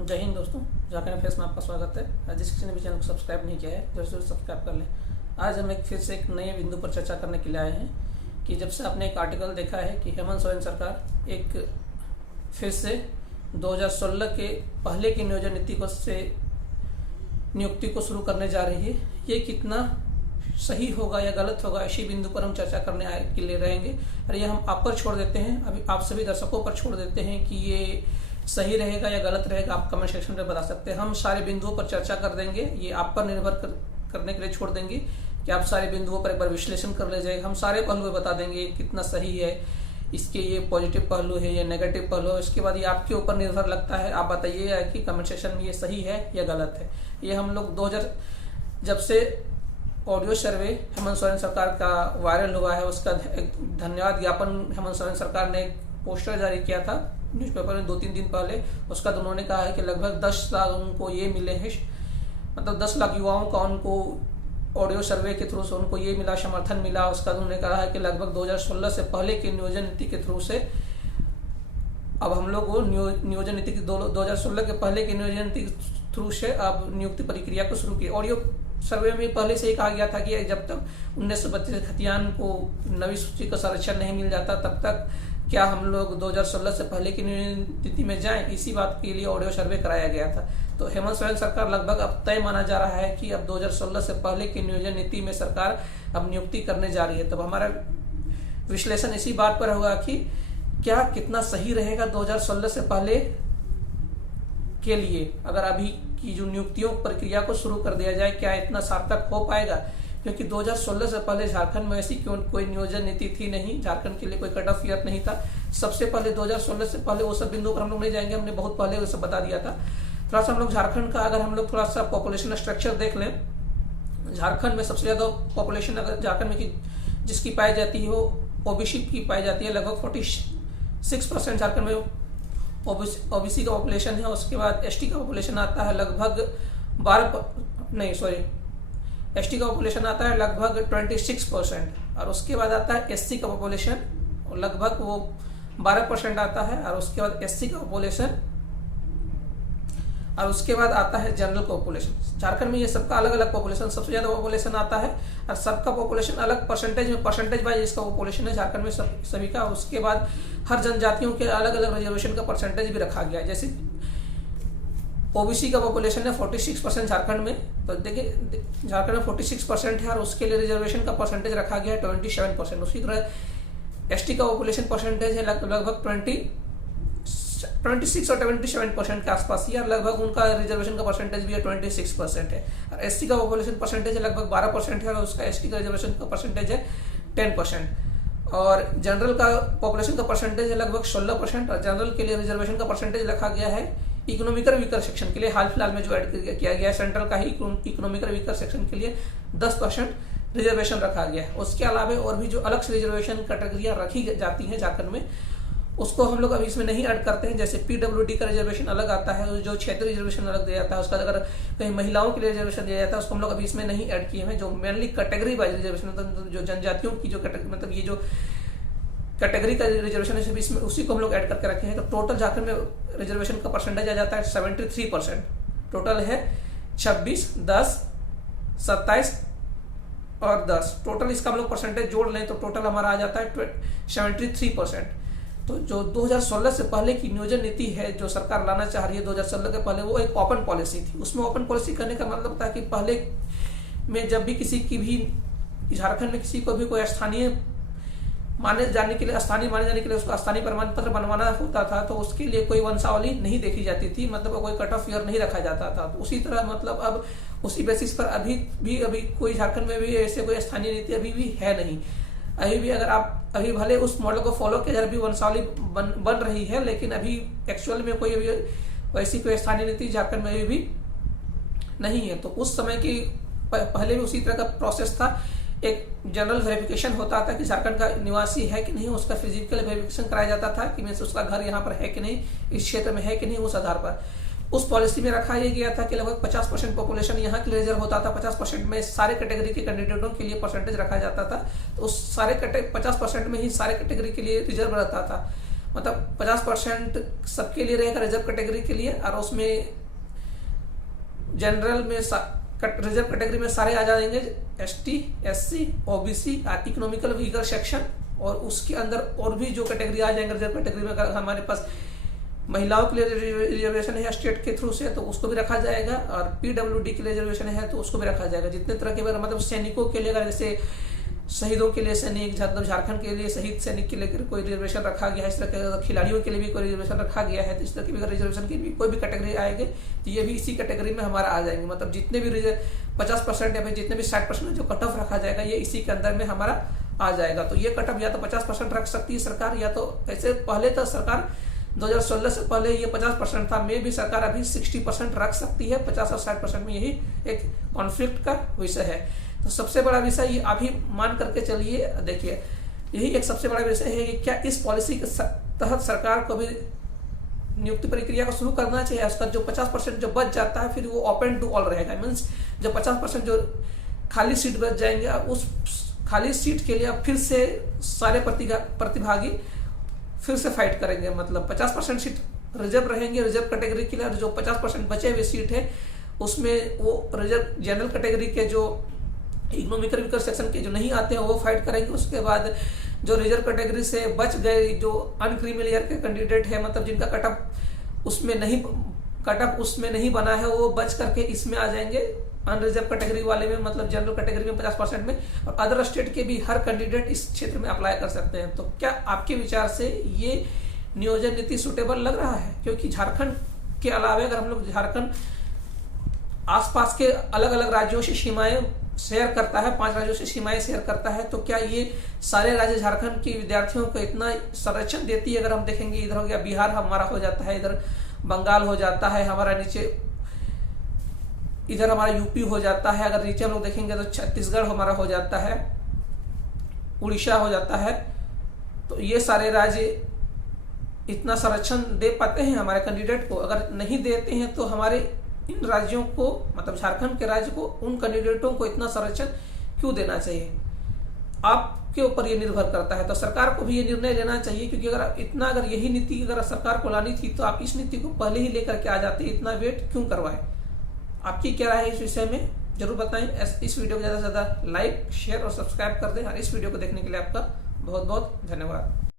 जय हिंद दोस्तों, झारखंड फेस में आपका स्वागत है। जिस किसी ने भी चैनल को सब्सक्राइब नहीं किया है जरूर सब्सक्राइब कर लें। आज हम फिर से एक नए बिंदु पर चर्चा करने के लिए आए हैं कि जब से आपने एक आर्टिकल देखा है कि हेमंत सोरेन सरकार एक फिर से 2016 के पहले की नियोजन नीति को से नियुक्ति को शुरू करने जा रही है, ये कितना सही होगा या गलत होगा, इसी बिंदु पर हम चर्चा करने के लिए रहेंगे। और ये हम आप पर छोड़ देते हैं, अभी आप सभी दर्शकों पर छोड़ देते हैं कि ये सही रहेगा या गलत रहेगा। आप कमेंट सेक्शन में बता सकते हैं। हम सारे बिंदुओं पर चर्चा कर देंगे, ये आप पर निर्भर करने के लिए छोड़ देंगे कि आप सारे बिंदुओं पर एक बार विश्लेषण कर ले जाएगा। हम सारे पहलू बता देंगे कितना सही है, इसके ये पॉजिटिव पहलू है या नेगेटिव पहलू है। इसके बाद ये आपके ऊपर निर्भर लगता है, आप बताइएगा कि कमेंट सेक्शन में ये सही है या गलत है। ये हम लोग 2000 जब से ऑडियो सर्वे हेमंत सोरेन सरकार का वायरल हुआ है, उसका धन्यवाद ज्ञापन हेमंत सोरेन सरकार ने एक पोस्टर जारी किया था न्यूज़पेपर में 2-3 दिन पहले। उसका उन्होंने कहा है कि लगभग 10 लाख उनको ये मिले हैं, मतलब 10 लाख युवाओं का उनको ऑडियो सर्वे के थ्रू से उनको ये मिला, समर्थन मिला। उसका उन्होंने कहा है कि लगभग 2016 से पहले की नियोजन नीति के थ्रू से अब हम लोग वो नियोजन नीति की 2016 के पहले की नियोजन नीति के थ्रू से अब नियुक्ति प्रक्रिया को शुरू की। ऑडियो सर्वे में पहले से ही कहा गया था कि जब तक 1932 खतियान को नवी सूची का संरक्षण नहीं मिल जाता तब तक क्या हम लोग 2016 से पहले की नीति में जाएं, इसी बात के लिए ऑडियो सर्वे कराया गया था। तो हेमंत सोरेन सरकार लगभग अब तय माना जा रहा है कि अब 2016 से पहले की नियोजन नीति में सरकार अब नियुक्ति करने जा रही है। तब हमारा विश्लेषण इसी बात पर होगा कि क्या कितना सही रहेगा 2016 से पहले के लिए, अगर अभी की जो नियुक्तियों प्रक्रिया को शुरू कर दिया जाए, क्या इतना सार्थक हो पाएगा? क्योंकि 2016 से पहले झारखंड में ऐसी कोई नियोजन नीति थी नहीं, झारखंड के लिए कोई कट ऑफ ईयर नहीं था। सबसे पहले 2016 से पहले वो सब बिंदुओं पर हम लोग नहीं जाएंगे, हमने बहुत पहले वो सब बता दिया था। थोड़ा सा हम लोग झारखंड का अगर हम लोग थोड़ा सा पॉपुलेशन स्ट्रक्चर देख लें, झारखंड में सबसे ज्यादा पॉपुलेशन अगर झारखंड में जिसकी पाई जाती है वो ओबीसी की पाई जाती है। लगभग 46% झारखंड में ओबीसी का पॉपुलेशन है। उसके बाद एसटी का पॉपुलेशन आता है लगभग एसटी का पॉपुलेशन आता है लगभग 26%। और उसके बाद आता है एससी का पॉपुलेशन, लगभग वो 12% आता है। और उसके बाद एससी का पॉपुलेशन, और उसके बाद आता है जनरल पॉपुलेशन। झारखंड में ये सबका अलग अलग पॉपुलेशन, सबसे ज्यादा पॉपुलेशन आता है और सबका पॉपुलेशन अलग परसेंटेज वाइज इसका पॉपुलेशन है झारखंड में सभी का। उसके बाद हर जनजातियों के अलग अलग रिजर्वेशन का परसेंटेज भी रखा गया है। जैसे ओबीसी का पॉपुलेशन है 46% झारखंड में, तो देखिए झारखंड में 46% है और उसके लिए रिजर्वेशन का परसेंटेज रखा गया है 27%। उसी तरह एसटी का पॉपुलेशन परसेंटेज है लगभग 26 और 27% के आसपास ही, और लगभग उनका रिजर्वेशन का परसेंटेज भी है 26% है। और एससी का पॉपुलेशन परसेंटेज है लगभग 12% है और उसका एसटी का रिजर्वेशन का परसेंटेज है 10%। और जनरल का पॉपुलेशन का परसेंटेज है लगभग 16%। और जनरल के लिए रिजर्वेशन का परसेंटेज रखा गया है इकोनॉमिकल वीकर सेक्शन के लिए, हाल फिलहाल में जो ऐड किया गया है सेंट्रल का ही इकोनॉमिकल वीकर सेक्शन के लिए 10% रिजर्वेशन रखा गया है। उसके अलावा और भी जो अलग से रिजर्वेशन कैटेगरियां रखी जाती हैं झारखंड में, उसको हम लोग अभी इसमें नहीं ऐड करते हैं। जैसे पीडब्ल्यूडी का रिजर्वेशन अलग आता है, जो क्षेत्रीय रिजर्वेशन अलग दिया जाता है। उसका अगर कहीं महिलाओं के लिए रिजर्वेशन दिया जाता है उसको हम लोग अभी इसमें नहीं ऐड किए हैं। जो मेनली कैटेगरी वाइज रिजर्वेशन, मतलब जो जनजातियों की जो मतलब ये जो कैटेगरी का रिजर्वेशन है इसमें उसी को हम लोग ऐड करके रखे हैं। तो टोटल झारखंड में रिजर्वेशन का परसेंटेज आ जाता है 73%। टोटल है 26, 10, 27 और 10। टोटल इसका हम लोग परसेंटेज जोड़ लें तो टोटल हमारा आ जाता है 73%। तो जो 2016 से पहले की नियोजन नीति है जो सरकार लाना चाह रही है 2016 के पहले, वो एक ओपन पॉलिसी थी। उसमें ओपन पॉलिसी करने का मतलब था कि पहले में जब भी किसी की भी झारखंड में किसी को भी कोई स्थानीय माने जाने के लिए उसका स्थानीय प्रमाण पत्र बनवाना होता था, तो उसके लिए कोई वंशावली नहीं देखी जाती थी, मतलब कोई कट ऑफ ईयर नहीं रखा जाता था। तो उसी तरह मतलब अब उसी बेसिस पर अभी कोई झारखंड में भी ऐसे कोई स्थानीय नीति अभी भी है नहीं। अभी भी अगर आप अभी भले उस मॉडल को फॉलो किया जाए, अभी वंशावली बन रही है, लेकिन अभी एक्चुअल में कोई अभी वैसी कोई स्थानीय नीति झारखंड में अभी भी नहीं है। तो उस समय की पहले भी उसी तरह का प्रोसेस था। एक जनरल वेरिफिकेशन होता था कि झारखंड का निवासी है कि नहीं, उसका फिजिकल वेरिफिकेशन कराया जाता था कि मीन्स उसका घर यहाँ पर है कि नहीं, इस क्षेत्र में है कि नहीं। उस आधार पर उस पॉलिसी में रखा यह गया था कि लगभग 50% पॉपुलेशन यहाँ के लिए रिजर्व होता था। 50% में सारे कैटेगरी के कैंडिडेटों के लिए परसेंटेज रखा जाता था। तो उस सारे 50% में ही सारे कैटेगरी के लिए रिजर्व रहता था। मतलब 50% सबके लिए रहेगा रिजर्व कैटेगरी के लिए, और उसमें जनरल में रिजर्व कैटेगरी में सारे आ जाएंगे, एसटी, एससी, ओबीसी और इकोनॉमिकल वीकर सेक्शन, और उसके अंदर और भी जो कैटेगरी आ जाएंगे रिजर्व कैटेगरी में। अगर हमारे पास महिलाओं के लिए रिजर्वेशन है स्टेट के थ्रू से तो उसको भी रखा जाएगा, और पीडब्ल्यूडी के लिए रिजर्वेशन है तो उसको भी रखा जाएगा। जितने तरह के मतलब सैनिकों के लिए, अगर जैसे शहीदों के लिए सैनिक, झारखंड के लिए शहीद सैनिक के लिए कोई रिजर्वेशन रखा गया है, इस तरह के खिलाड़ियों के लिए भी कोई रिजर्वेशन रखा गया है, तो इस तरह की रिजर्वेशन की भी कोई भी कैटेगरी आएगी तो ये भी इसी कैटेगरी में हमारा आ जाएंगे। मतलब जितने भी 50% या फिर जितने भी 60% जो कट ऑफ रखा जाएगा ये इसी के अंदर में हमारा आ जाएगा। तो ये कट ऑफ या तो 50% रख सकती है सरकार, या तो ऐसे पहले तो सरकार 2016 से पहले ये 50% था, में भी सरकार अभी 60% रख सकती है। 50 और 60% में यही एक कॉन्फ्लिक्ट का विषय है। तो सबसे बड़ा विषय ये अभी मान करके चलिए, देखिए यही एक सबसे बड़ा विषय है कि क्या इस पॉलिसी के तहत सरकार को भी नियुक्ति प्रक्रिया को शुरू करना चाहिए। उसका जो 50% जो बच जाता है फिर वो ओपन टू ऑल रहेगा, मीन्स जो 50% जो खाली सीट बच जाएंगे, उस खाली सीट के लिए अब फिर से सारे प्रतिभागी फिर से फाइट करेंगे। मतलब 50% सीट रिजर्व रहेंगे रिजर्व कैटेगरी के लिए, और जो 50% बचे हुए सीट है उसमें वो रिजर्व जनरल कैटेगरी के जो इकोनॉमिकल वीकर सेक्शन के जो नहीं आते हैं वो फाइट करेंगे। उसके बाद जो रिजर्व कैटेगरी से बच गए जो अनक्रीमी लेयर के कैंडिडेट है, मतलब जिनका कटअप उसमें नहीं बना है, वो बच करके इसमें आ जाएंगे अनरिजर्व कैटेगरी वाले में, मतलब जनरल कैटेगरी में 50% में। और अदर स्टेट के भी हर कैंडिडेट इस क्षेत्र में अप्लाई कर सकते हैं। तो क्या आपके विचार से ये नियोजन नीति सुटेबल लग रहा है? क्योंकि झारखंड के अलावा अगर हम लोग झारखंड आसपास के अलग अलग राज्यों से सीमाएं शेयर करता है, 5 राज्यों से सीमाएं शेयर करता है, तो क्या ये सारे राज्य झारखंड के विद्यार्थियों को इतना संरक्षण देती है? अगर हम देखेंगे इधर हो गया बिहार हमारा हो जाता है, इधर बंगाल हो जाता है हमारा, नीचे इधर हमारा यूपी हो जाता है, अगर नीचे हम लोग देखेंगे तो छत्तीसगढ़ हमारा हो जाता है, उड़ीसा हो जाता है। तो ये सारे राज्य इतना संरक्षण दे पाते हैं हमारे कैंडिडेट को? अगर नहीं देते हैं तो हमारे इन राज्यों को, मतलब झारखंड के राज्य को, उन कैंडिडेटों को इतना संरक्षण क्यों देना चाहिए? आपके ऊपर ये निर्भर करता है। तो सरकार को भी ये निर्णय लेना चाहिए, क्योंकि अगर यही नीति अगर सरकार को लानी थी तो आप इस नीति को पहले ही लेकर के आ जाते, इतना वेट क्यों करवाए? आपकी क्या राय है इस विषय में जरूर बताएं। इस वीडियो को ज़्यादा से ज़्यादा लाइक, शेयर और सब्सक्राइब कर दें, और इस वीडियो को देखने के लिए आपका बहुत बहुत धन्यवाद।